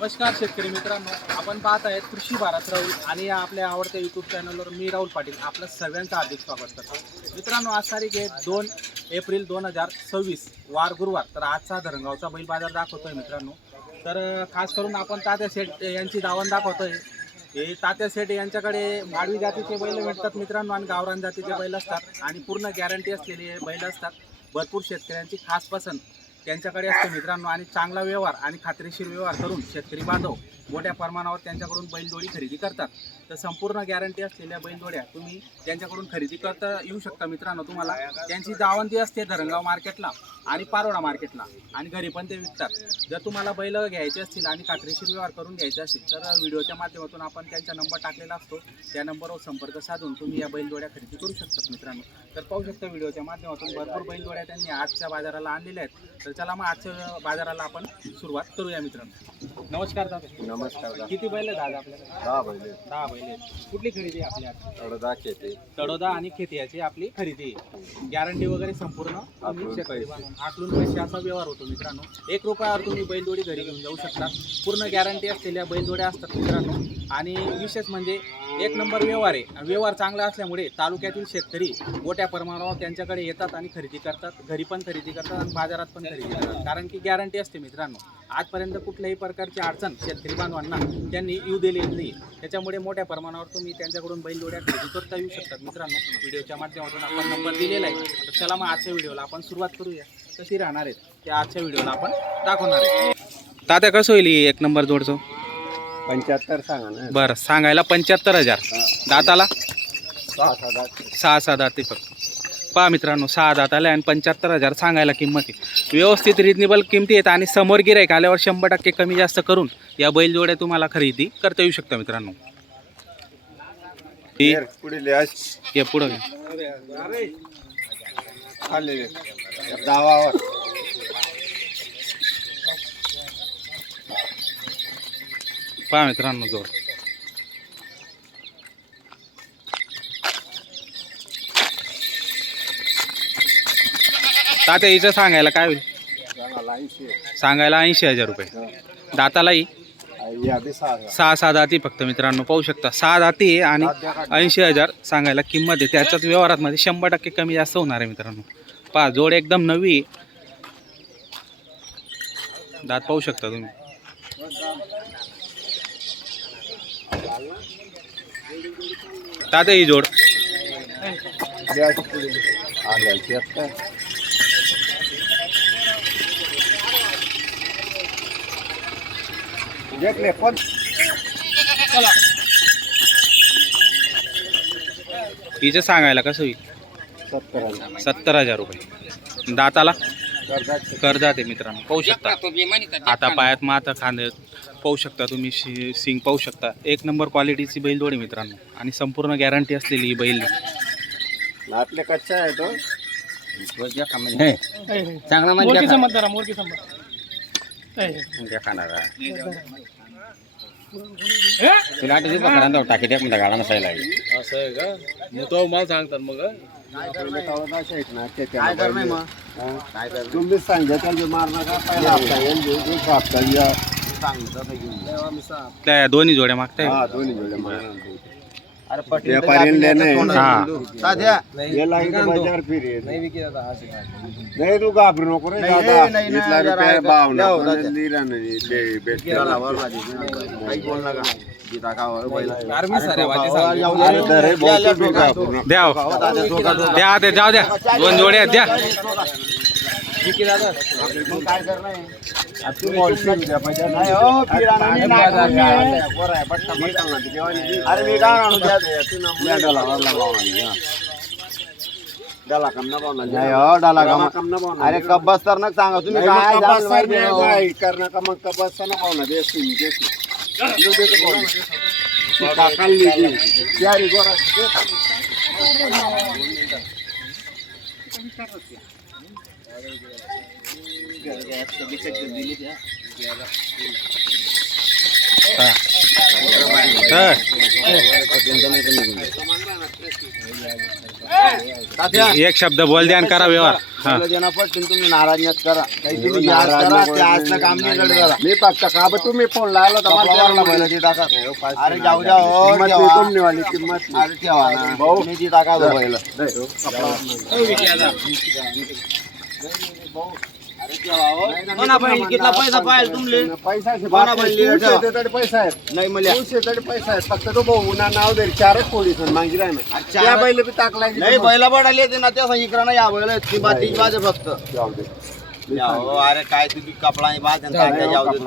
नमस्कार शेतकरी मित्रांनो, आपण पाहत आहेत कृषी भारत राहुल आणि या आपल्या आवडत्या यूट्यूब चॅनलवर मी राहुल पाटील आपलं सर्वांचं हार्दिक स्वागत करतो. मित्रांनो, आज तारीख आहे 2 एप्रिल 2026 वार गुरुवार. तर आजचा धरणगावचा बैल बाजार दाखवतोय मित्रांनो. तर खास करून आपण तात्या सेठ यांची दावण दाखवतोय. हे तात्या सेठ यांच्याकडे माडवी जातीचे बैल भेटतात मित्रांनो आणि गावरान जातीचे बैल असतात आणि पूर्ण गॅरंटी असलेले बैल असतात. भरपूर शेतकऱ्यांची खास पसंत त्यांच्याकडे असते मित्रांनो आणि चांगला व्यवहार आणि खात्रीशीर व्यवहार करून शेतकरी बांधव मोठ्या प्रमाणावर त्यांच्याकडून बैलजोडी खरेदी करतात. तर संपूर्ण गॅरंटी असलेल्या बैलजोड्या तुम्ही त्यांच्याकडून खरेदी करता येऊ शकता मित्रांनो. तुम्हाला त्यांची दावंती असते धरणगाव मार्केटला आणि पारोडा मार्केटला आणि घरी पण ते विकतात. जर तुम्हाला बैल घ्यायचे असतील आणि खात्रीशीर व्यवहार करून घ्यायचे असतील तर व्हिडिओच्या माध्यमातून आपण त्यांचा नंबर टाकलेला असतो. त्या नंबरवर संपर्क साधून तुम्ही या बैलजोड्या खरेदी करू शकता मित्रांनो. तर पाहू शकता व्हिडिओच्या माध्यमातून भरपूर बैलजोड्या त्यांनी आजच्या बाजाराला आणलेल्या आहेत. तर चला मग आजच्या बाजाराला आपण सुरुवात करूया मित्रांनो. नमस्कार दादा. नमस्कार. किती बैल आहेत आज आपल्याला? 10 बैल. 10 बैल आहेत. कुठली खरेदी आहे आपली आज? तडोदा खेते. तडोदा आणि खेतियाची आपली खरेदी आहे. गॅरंटी वगैरे संपूर्ण आकलून शेतकरी पैसे. आकलून पैसे असा व्यवहार होतो मित्रांनो. 1 रुपयावर तुम्ही बैलजोडी घरी घेऊन जाऊ शकता. पूर्ण गॅरंटी असलेल्या बैलजोड्या असतात मित्रांनो आणि विशेष म्हणजे एक नंबर व्यवहार आहे. व्यवहार चांगला असल्यामुळे तालुक्यातील शेतकरी मोठ्या प्रमाणावर त्यांच्याकडे येतात आणि खरेदी करतात. घरी पण खरेदी करतात आणि बाजारात पण खरेदी करतात, कारण की गॅरंटी असते मित्रांनो. आजपर्यंत कुठल्याही प्रकारची अडचण शेतकरी बांधवांना त्यांनी येऊ दिली नाही. त्याच्यामुळे मोठ्या प्रमाणावर तुम्ही त्यांच्याकडून बैलजोड्या खरेदी करता येऊ शकतात मित्रांनो. व्हिडिओच्या माध्यमातून आपण नंबर दिलेला आहे. तर चला मग आजच्या व्हिडिओला आपण सुरुवात करूया. कशी राहणार आहेत त्या आजच्या व्हिडिओला आपण दाखवणार आहे. तात्या कसं होईल 1 नंबर जोडचं? 75 सांगा ना. बरं, सांगायला 75,000. दाताला 6 दाते फक्त. पहा मित्रांनो, 6 दाताला आणि 75,000 सांगायला किंमत आहे. व्यवस्थित रिजनेबल किमती आहेत आणि समोर गिऱ्हाईक आल्यावर 100% कमी जास्त करून या बैलजोड्या तुम्हाला खरेदी करता येऊ शकता मित्रांनो. हे पुढं खाली दावावर पहा मित्रांनो जोड. तात्या हिचं सांगायला काय होईल? सांगायला 80,000 रुपये. दातालाही 6 दाती फक्त मित्रांनो. पाहू शकता 6 दाती आहे आणि 80,000 सांगायला किंमत आहे. त्याच्यात व्यवहारात मध्ये 100% कमी जास्त होणार आहे मित्रांनो. पहा जोड एकदम नवी आहे. दात पाहू शकता तुम्ही. तात्या ही जोड पण हिचं सांगायला कसं होईल? 70,000 रुपये. दाताला करदात आहे मित्रांनो. पाहू शकता आता पायात माता खांद्यात पाहू शकता तुम्ही. सिंग पाहू शकता. 1 नंबर क्वालिटीची बैलजोडी मित्रांनो आणि संपूर्ण गॅरंटी असलेली ही बैल. आपले कच्चा आहे तो चांगला म्हणजे तुला आठ दिवस पकडा टाकी द्या म्हणजे गाडा नसायला लागेल. असं आहे का? मग तो मला सांगतात मग तुम्ही सांगितलं मारणं का पहिला त्या दोन्ही जोड्या मागताय. दोन्ही जोड्या नाही तू घाबरू नको रे. द्या ते जाऊ द्या. 2 जोड्या द्या. अरे मी काय आणू अरे कब्बस तर ना सांगा तुम्ही काय करणं का मग कब्बस तर ना पाहुणा एक शब्द बोल द्या आणि करा व्यवहार. हा. पहिलं देणं पडतील तुम्ही नाराज नका करा काही तुम्ही जे आज करा ते आजचं काम नाही करा मी फक्त का बा तुम्ही फोन लावला तर मला पहिलं ती टाका अरे जाऊ द्या हो किंमत अरे ठेवा ना भाऊ मी ती टाका दो पहिलं पैसा आहे नाही मला पैसा आहे फक्त तो भाऊ ना नाव दे 4च पोलीस मागितला ना त्या बैल बी टाकला नाही बैला पडाले ते ना त्या इकडं ना या बैल ती बाती बाज फक्त जाऊ दे अरे काय तुम्ही कपडा आणि बाज आणि काय काय जाऊ दे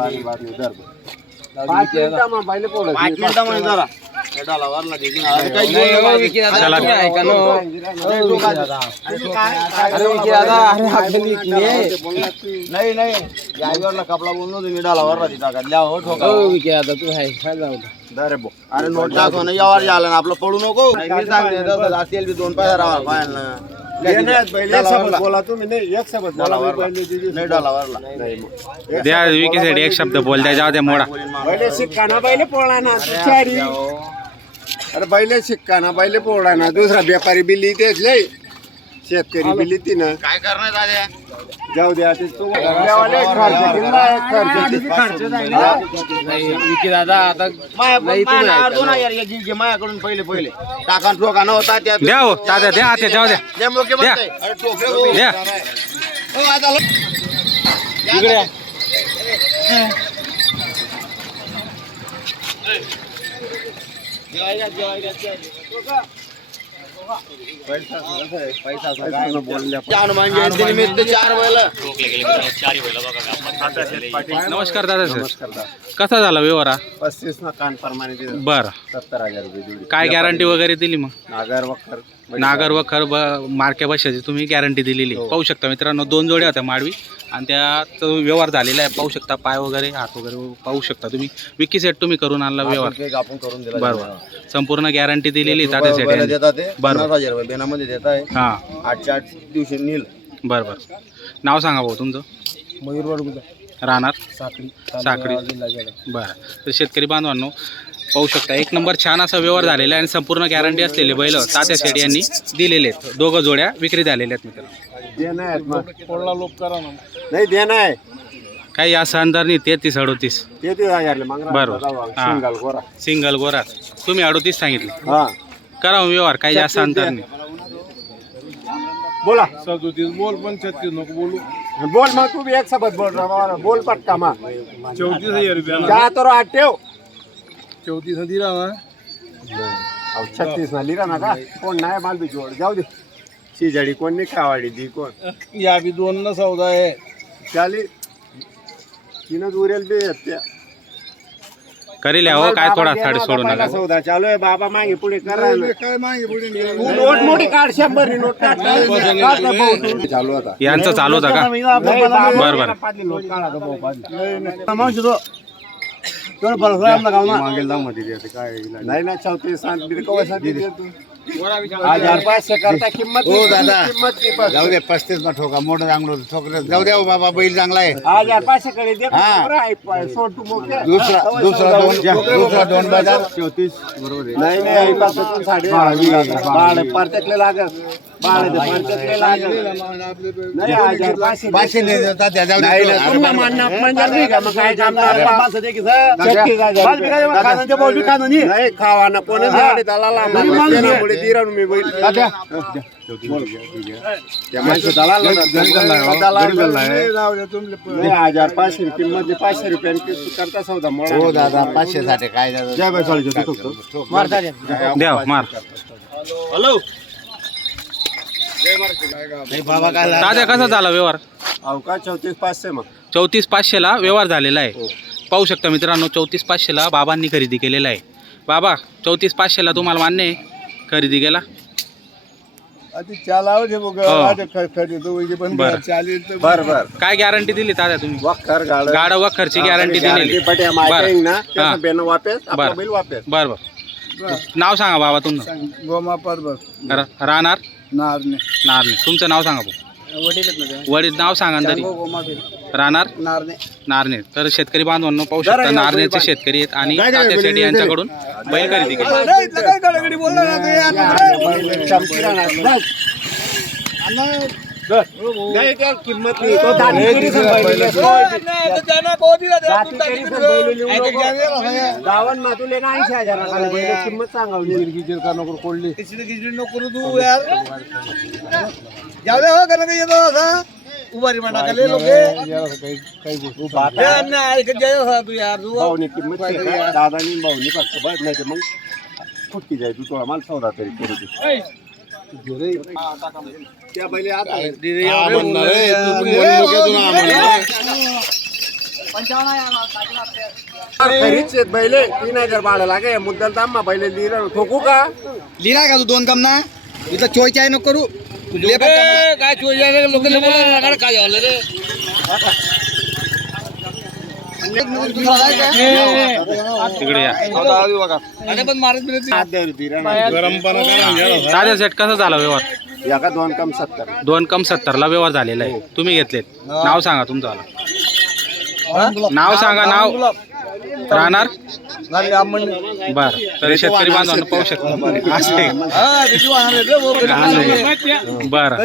5 मिनिटं मग बैल पोळा 5 मिनिटं म्हणजे जरा हेडाला वरला दे अरे काय चला. ऐका नो नाही नाही यावरला कपडा बोललो तुम्ही डाला वरला ती टाका द्या हो ठोका अरे अरे नोट टाकू ना यावर आलं ना आपलं पडू नको मी सांगते तसं असेल बी 2 पैसा राहा पाहायला ना बोला तुम्ही नाही एक सोबत बोला नाही डाला वरला द्या विकीसाठी एक शब्द बोल द्या जाऊ द्या मोडा. बैले शिक्का ना बैले पोळा ना चारी अरे बैले शिक्का ना बैले पोळा ना दुसरा व्यापारी बिल्ली तेच लय शेतकरी बिल्ली ती ना काय करणार दादा जाऊ द्या ते तू दादा आता माझ्याकडून पहिले टाका ठोका नव्हता द्या हो दादा द्या आता जाऊ द्या द्या. द्या इकडे नमस्कार दादा सर कसा झाला व्यवहार हा? 35 ना कान प्रमाणे बरं 70,000 रुपये जोडी काय गॅरंटी वगैरे दिली मग? नागर वखर नागर व खर मार्के बशाची तुम्ही गॅरंटी दिलेली आहे. पाहू शकता मित्रांनो 2 जोड्या होत्या माडवी आणि त्याचा व्यवहार झालेला आहे. पाहू शकता पाय वगैरे हात वगैरे पाहू शकता तुम्ही. विकी सेट तुम्ही करून आणला व्यवहार आपण करून दिला बरोबर. संपूर्ण गॅरंटी दिलेली तात्या सेट देतात ते बरोबर. 50,000 रुपये बेनामध्ये देत आहे हां 8च्या 8 दिवशी नील बरोबर. नाव सांगा भाऊ तुमचं? मयूर वडगुदा राहणार साखळी साखळी. बरं तर शेतकरी बांधवांनो पाहू शकता एक नंबर छान असा व्यवहार झालेला आहे आणि संपूर्ण गॅरंटी असलेले बैल तात्या शेड यांनी दिलेले आहेत. 2 जोड्या विक्री झालेल्या आहेत मित्रांनो. देणं आहे मग. कोळला लोक करा ना नाही देणं आहे काही या अंदाज नाही 33-38 33,000 मग बरोबर. हां. सिंगल गोरा सिंगल गोरा तुम्ही 38 सांगितले. हा करा हो व्यवहार काही जास्त अंतर नाही. बोला 37 बोल पण 36 नको बोलू बोल मग तू भी एक सोबत बोल रहा बोल पटका मा 34,000 रुपया जा तो आठ ठेव 34 दिला ना 36 ना लिरा ना का कोण नाही माल बी जोड जाऊ दे शिजाडी कोण नाही खावाडी दी कोण या बी 2 ना सौदा आहे चाली तीनच उरेल बी आहेत त्या करेल हो काय थोडा साडे सोडू नका. सौदा चालू आहे बाबा मागे पुढे करा काय मागे पुढे तू नोट मोठी काढ 100 नी नोट काढ चालू आता यांचं चालू होता का? बरं बरं नोट काढा तो भाऊ पाहिजे मागेल दाम मध्ये देते काय नाही ना 34 सांग बी कवा सांग दे तू 1500 करता किंमत हो दादा. किंमत जाऊ दे 35 मा ठोका मोठं चांगलं ठोकलं जाऊ द्या हो बाबा बैल चांगला आहे 1500 कडे दे हा. सोड तू मोके दुसरा दोन बाजार 34 बरोबर आहे. नाही नाही पासून 12.5 बाळ परतेकले लागत बाळ दे परतेकले लागत नाही 1500 500 नाही देतात त्या जाऊ नाही दे. तुम्हाला मान्य अपमान नाही का मग काय जमणार 500 दे की सर नाही खावा ना कोण झाडे दलाला पुढे दिरानु मी बैल त्या माणसं दलाल नाही 1500 किंमत 500 रुपयांनी करता सौदा हो दादा 500 साठी काय द्या मार. बाबा काय तात्या कसा झाला व्यवहार? अवकाश 34,500 मग 34,500 ला व्यवहार झालेला आहे. पाहू शकता मित्रांनो 34,500 ला बाबांनी खरेदी केलेला आहे. बाबा 34,500 ला तुम्हाला मान्य आहे खरेदी केला? बर बर काय गॅरंटी दिली तात्या तुम्ही? वखर गाडा वखरची गॅरंटी दिलेली. ना बेन वापस आपला बरं. बैल वापस बरं बरं. नाव सांगा बाबा तुमचं? गोमा पर्वत राहणार नारने नारने. तुमचं नाव सांगा भाऊ. वडील नाव सांगा ना तरी. राहणार नारने नारने. तर शेतकरी बांधवांनो पाहू शकता नारनेचे शेतकरी आहेत आणि तात्या शेट्टी यांच्याकडून बैल खरेदी केली. नाही त्याला किंमत नाही तो दाती केली संभाळलेली असते. दाती केली संभाळलेली लोकं. गावात मातुले ना 80,000 खाली बैल किंमत सांगावली. गिरगिर का नको कोल्डी नको तू यार जाऊ दे हो का येतो असा उभारी म्हणा खाली लोक काही गोष्टी तू यार तू भाऊनी किंमत सांगा. दादानी भाऊनी फक्त बस नाही तर मग फुटकी जाय तू थोडा माल सौदा तरी करू दे. त्या बैले आता खरीच आहेत बैले 3,000 भाडं लागे मुद्दल दाम बैले लिहिलं ठोकू का लिहिला का तू दोन कम ना इथं चोय चाय नको करू काय चोय लोक काय झालं रे तिकडे या पण मारत हात द्यायला दिला साध्या सेट कसा झाला व्यवहार या का 2 कम 70 2 कम 70 ला व्यवहार झालेला आहे तुम्ही घेतलेत नाव सांगा तुमचं वाला. नाव सांगा नाव राहणार बर तर शेतकरी बांधवांना पाहू शकता असं आहे. बरं